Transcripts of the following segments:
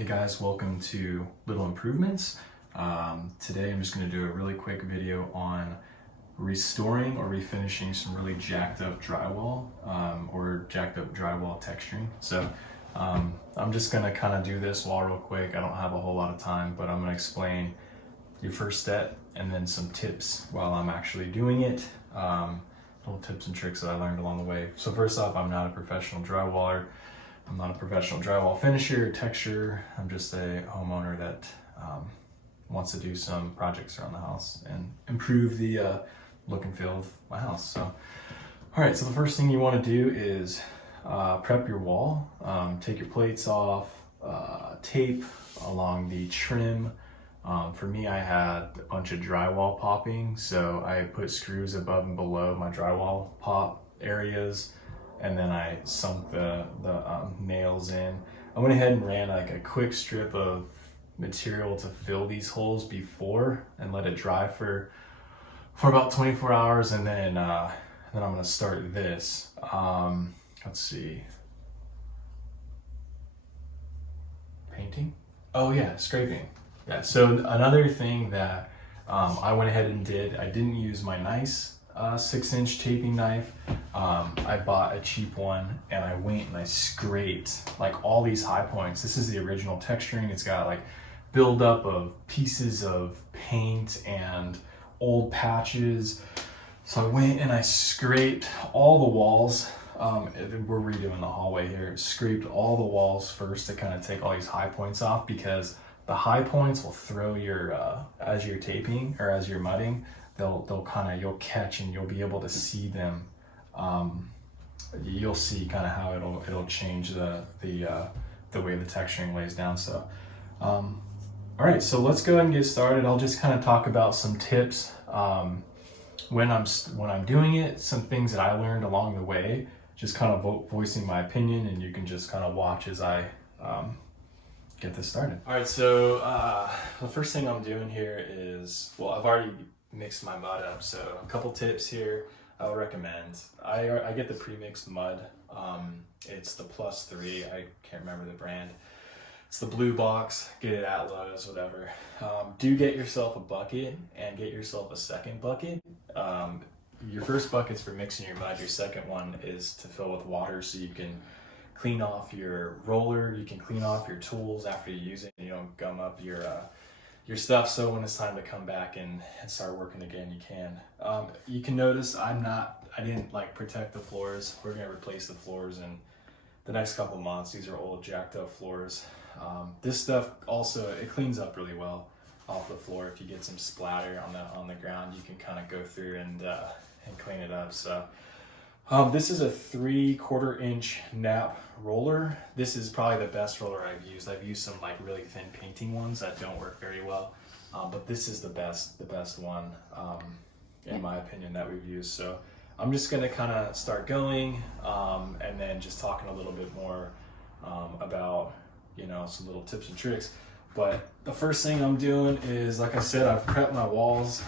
Hey guys, welcome to Little Improvements. Today I'm just going to do a really quick video on restoring or refinishing some really jacked up drywall or jacked up drywall texturing. So I'm just going to kind of do this while real quick. I don't have a whole lot of time, but I'm going to explain your first step and then some tips while I'm actually doing it. Little tips and tricks that I learned along the way. So first off, I'm not a professional drywaller. I'm not a professional drywall finisher or texturer. I'm just a homeowner that wants to do some projects around the house and improve the look and feel of my house. So, all right, so the first thing you want to do is prep your wall. Take your plates off, tape along the trim. For me, I had a bunch of drywall popping, so I put screws above and below my drywall pop areas, and then I sunk the nails in. I went ahead and ran like a quick strip of material to fill these holes before and let it dry for about 24 hours, and then I'm gonna start this. Let's see. Painting? Oh yeah, scraping. Yeah, so another thing that I went ahead and did, I didn't use my nice 6-inch taping knife. I bought a cheap one and I went and I scraped like all these high points. This is the original texturing. It's got like buildup of pieces of paint and old patches. So I went and I scraped all the walls. We're redoing the hallway here. Scraped all the walls first to kind of take all these high points off, because the high points will throw your, as you're taping or as you're mudding, they'll kind of, you'll catch and you'll be able to see them. You'll see kind of how it'll change the way the texturing lays down. So, all right, so let's go ahead and get started. I'll just kind of talk about some tips when I'm doing it, some things that I learned along the way, just kind of voicing my opinion, and you can just kind of watch as I get this started. All right, so the first thing I'm doing here is, well, I've already mixed my mud up, so a couple tips here I would recommend. I get the pre-mixed mud. It's the +3, I can't remember the brand. It's the blue box, get it at Lowe's, whatever. Do get yourself a bucket and get yourself a second bucket. Your first bucket's for mixing your mud, your second one is to fill with water so you can clean off your roller, you can clean off your tools after you use it, and you don't gum up your stuff, so when it's time to come back and start working again, you can. You can notice I didn't like protect the floors. We're gonna replace the floors in the next couple months. These are old jacked up floors. This stuff also, it cleans up really well off the floor. If you get some splatter on the ground, you can kind of go through and clean it up. So this is a 3/4 inch nap roller. This is probably the best roller I've used. I've used some like really thin painting ones that don't work very well, but this is the best one in my opinion that we've used. So I'm just gonna kind of start going and then just talking a little bit more about, you know, some little tips and tricks. But the first thing I'm doing is, like I said, I've prepped my walls.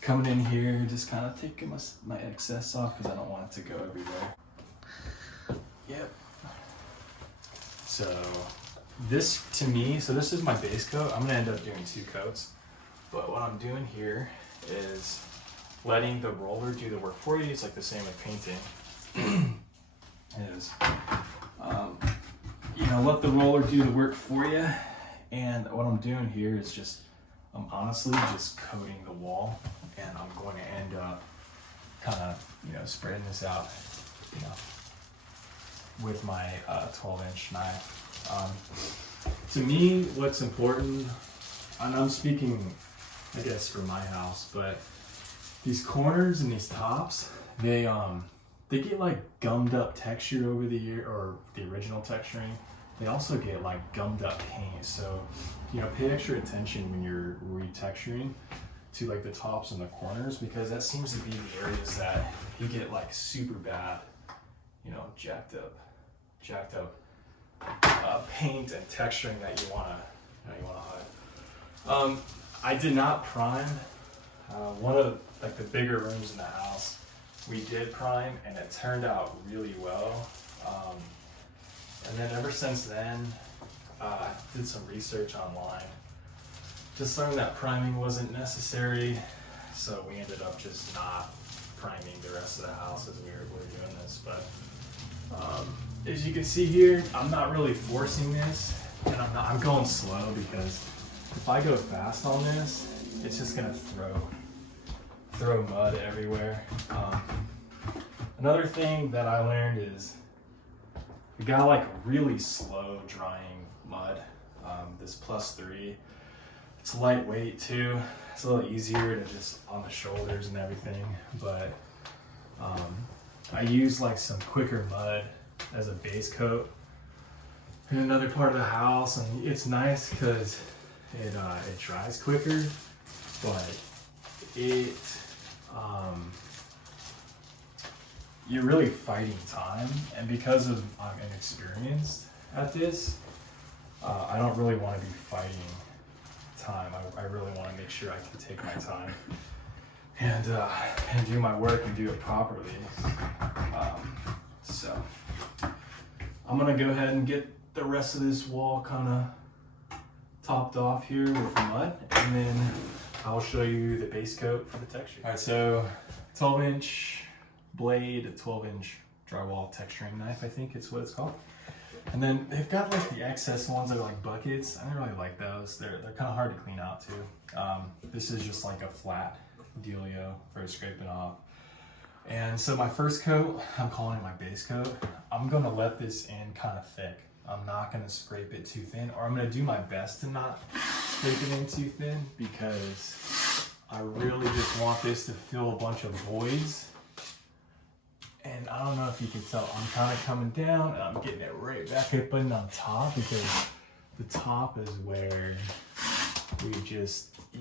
Coming in here, just kind of taking my excess off because I don't want it to go everywhere. Yep. So this, to me, so this is my base coat. I'm gonna end up doing 2 coats. But what I'm doing here is letting the roller do the work for you. It's like the same with painting. You know, let the roller do the work for you. And what I'm doing here is just, I'm honestly just coating the wall, and I'm going to end up kind of, you know, spreading this out, you know, with my 12-inch knife. To me, what's important, and I'm speaking, I guess, for my house, but these corners and these tops, they get like gummed up texture over the year, or the original texturing. They also get like gummed up paint. So, you know, pay extra attention when you're retexturing to like the tops and the corners, because that seems to be the areas that you get like super bad, you know, jacked up paint and texturing that you wanna hide. I did not prime. One of like the bigger rooms in the house, we did prime, and it turned out really well. And then ever since then, I did some research online. Just learned that priming wasn't necessary, so we ended up just not priming the rest of the house as we were doing this. But as you can see here, I'm not really forcing this, and I'm going slow because if I go fast on this, it's just gonna throw mud everywhere. Another thing that I learned is we got like really slow drying mud. This +3, it's lightweight too. It's a little easier to just on the shoulders and everything, but I use like some quicker mud as a base coat in another part of the house, and it's nice because it dries quicker, but you're really fighting time, and because of I'm inexperienced at this, I don't really want to be fighting time. I really want to make sure I can take my time and do my work and do it properly. So I'm gonna go ahead and get the rest of this wall kind of topped off here with mud, and then I'll show you the base coat for the texture. All right, so 12-inch blade, a 12-inch drywall texturing knife, I think it's what it's called. And then they've got like the excess ones that are like buckets. I don't really like those. They're kind of hard to clean out too. This is just like a flat dealio for scraping off. And so my first coat, I'm calling it my base coat. I'm gonna let this in kind of thick. I'm not gonna scrape it too thin, or I'm gonna do my best to not scrape it in too thin, because I really just want this to fill a bunch of voids. And I don't know if you can tell, I'm kind of coming down and I'm getting it right back up and on top, because the top is where you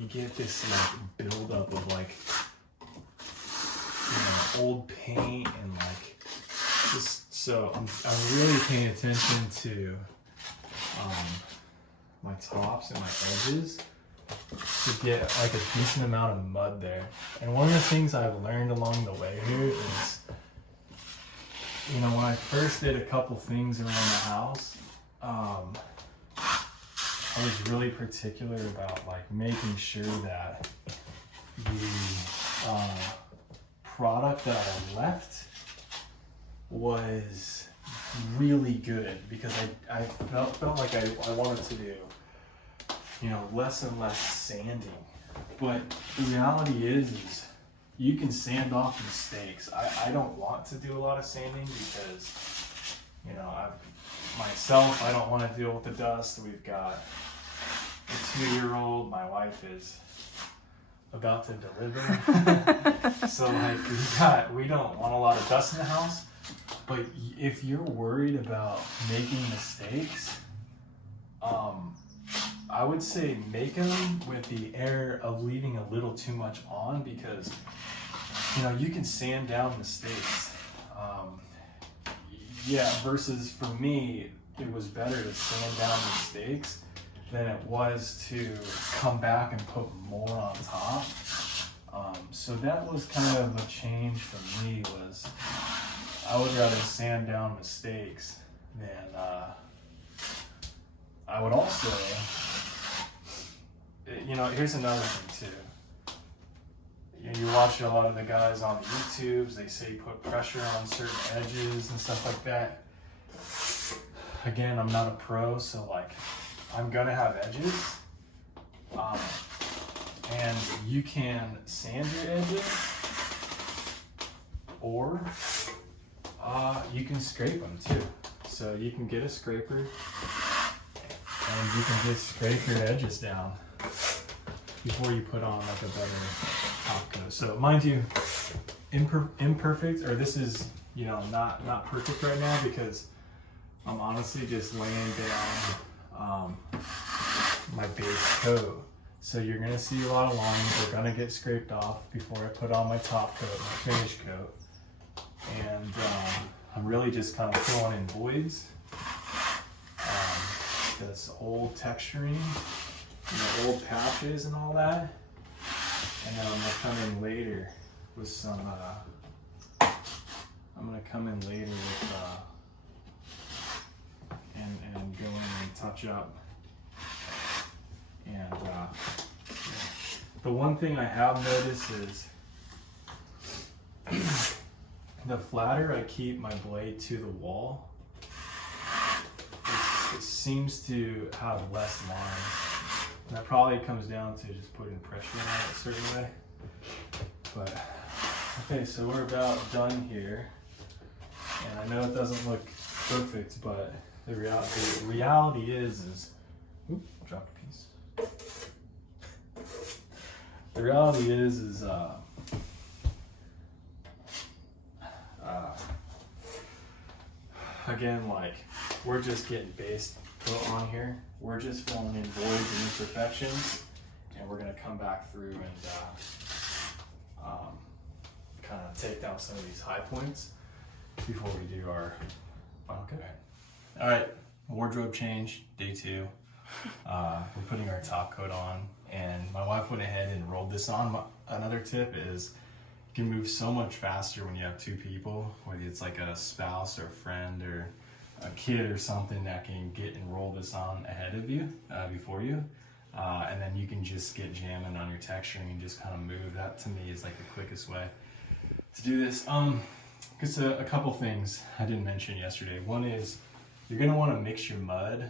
get this like buildup of like, old paint and like just, so I'm really paying attention to my tops and my edges to get like a decent amount of mud there. And one of the things I've learned along the way here is, when I first did a couple things around the house, I was really particular about like making sure that the product that I left was really good, because I felt like I wanted to do less and less sanding. But the reality is you can sand off mistakes. I don't want to do a lot of sanding because I don't want to deal with the dust. We've got a 2-year-old. My wife is about to deliver. So like we don't want a lot of dust in the house. But if you're worried about making mistakes, I would say make them with the air of leaving a little too much on, because you can sand down mistakes. Versus for me, it was better to sand down mistakes than it was to come back and put more on top. So that was kind of a change for me, was I would rather sand down mistakes than I would also, here's another thing too. You watch a lot of the guys on the YouTubes, they say put pressure on certain edges and stuff like that. Again, I'm not a pro, so like I'm gonna have edges. And you can sand your edges, or you can scrape them too. So you can get a scraper and you can just scrape your edges down before you put on like a better top coat. So mind you, imperfect, or this is not perfect right now, because I'm honestly just laying down my base coat. So you're gonna see a lot of lines. They're gonna get scraped off before I put on my top coat, my finish coat. And I'm really just kind of filling in voids. This old texturing, old patches and all that. And then I'm gonna come in later with some, and and go in and touch up. And the one thing I have noticed is the flatter I keep my blade to the wall, it seems to have less lines. And that probably comes down to just putting pressure on it a certain way. But okay, so we're about done here. And I know it doesn't look perfect, but the reality is oops, dropped a piece. The reality is again, like, we're just getting base put on here. We're just filling in voids and imperfections, and we're gonna come back through and kind of take down some of these high points before we do our final cut. All right, wardrobe change, day 2. We're putting our top coat on, and my wife went ahead and rolled this on. Another tip is you can move so much faster when you have 2 people, whether it's like a spouse or a friend or a kid or something that can get and roll this on ahead of you, before you. And then you can just get jamming on your texturing and just kind of move. That to me is like the quickest way to do this. Just a couple things I didn't mention yesterday. One is you're gonna want to mix your mud,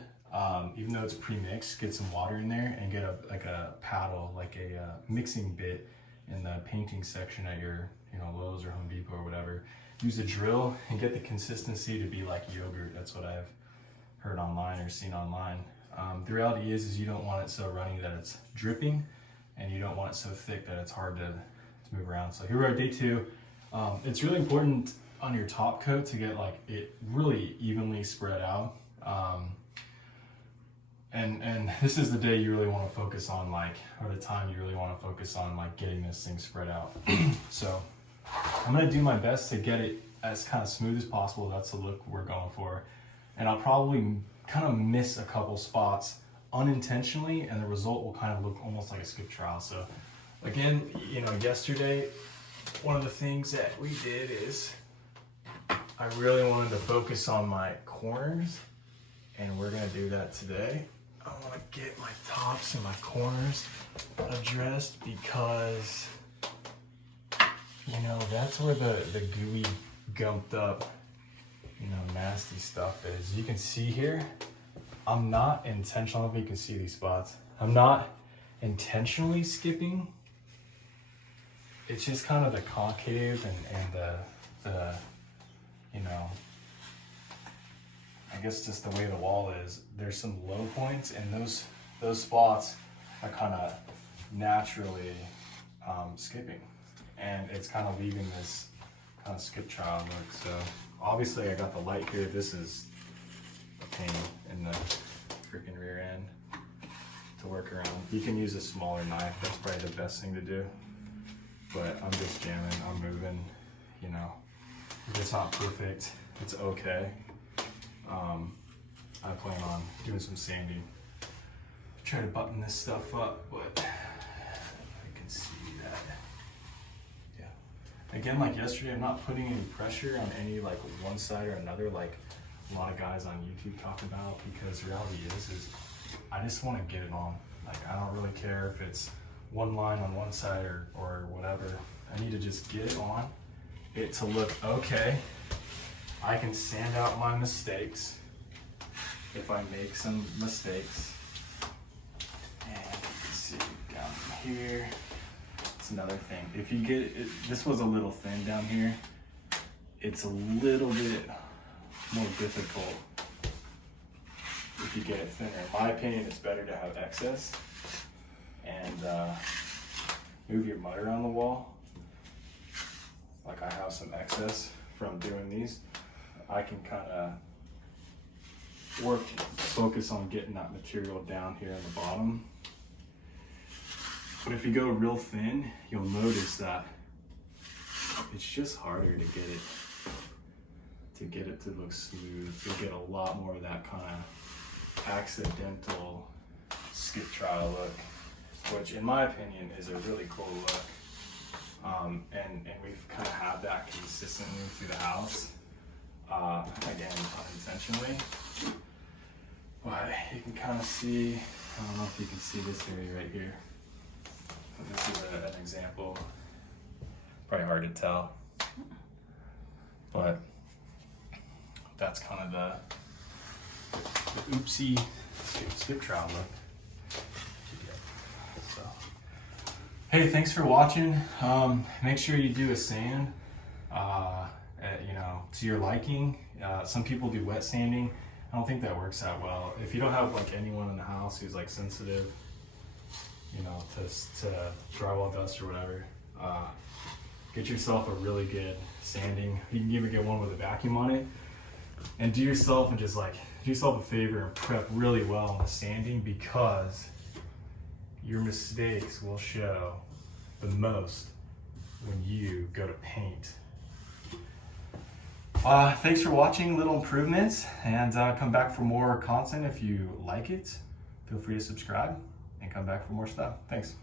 even though it's pre-mixed. Get some water in there and get a paddle, like a mixing bit in the painting section at your Lowe's or Home Depot or whatever. Use a drill and get the consistency to be like yogurt. That's what I've heard online or seen online. The reality is you don't want it so runny that it's dripping, and you don't want it so thick that it's hard to move around. So here we are, day 2. It's really important on your top coat to get like it really evenly spread out. And this is the day you really want to focus on, like, or the time you really want to focus on like getting this thing spread out. So I'm gonna do my best to get it as kind of smooth as possible. That's the look we're going for. And I'll probably kind of miss a couple spots unintentionally, and the result will kind of look almost like a skip trowel. So again, yesterday, one of the things that we did is I really wanted to focus on my corners, and we're gonna do that today. I want to get my tops and my corners addressed because that's where the gooey, gumped up, nasty stuff is. You can see here, I'm not intentional. I don't know if you can see these spots. I'm not intentionally skipping. It's just kind of the concave and the I guess just the way the wall is. There's some low points, and those spots are kind of naturally skipping, and it's kind of leaving this kind of skip trowel look. So obviously I got the light here. This is a pain in the freaking rear end to work around. You can use a smaller knife. That's probably the best thing to do. But I'm just jamming, I'm moving, If it's not perfect, it's okay. I plan on doing some sanding. Try to button this stuff up, but I can see that. Yeah. Again, like yesterday, I'm not putting any pressure on any like one side or another, like a lot of guys on YouTube talk about, because the reality is I just want to get it on. Like, I don't really care if it's one line on one side or whatever. I need to just get it on, it to look okay. I can sand out my mistakes if I make some mistakes. And you can see down here, it's another thing. If you get it, this was a little thin down here. It's a little bit more difficult if you get it thinner. In my opinion, it's better to have excess and move your mud around the wall. Like, I have some excess from doing these. I can kind of focus on getting that material down here in the bottom. But if you go real thin, you'll notice that it's just harder to get it to look smooth. You'll get a lot more of that kind of accidental skip trowel look, which in my opinion is a really cool look. And we've kind of had that consistently through the house, again, unintentionally. But you can kind of see, I don't know if you can see this area right here. This is an example. Probably hard to tell, but that's kind of the oopsie skip trowel look. So, hey, thanks for watching. Make sure you do a sand, you know, to your liking. Some people do wet sanding. I don't think that works that well. If you don't have like anyone in the house who's like sensitive, you know, to drywall dust or whatever, get yourself a really good sanding. You can even get one with a vacuum on it, and do yourself a favor and prep really well on the sanding, because your mistakes will show the most when you go to paint. Thanks for watching Little Improvements, and come back for more content if you like it. Feel free to subscribe and come back for more stuff. Thanks.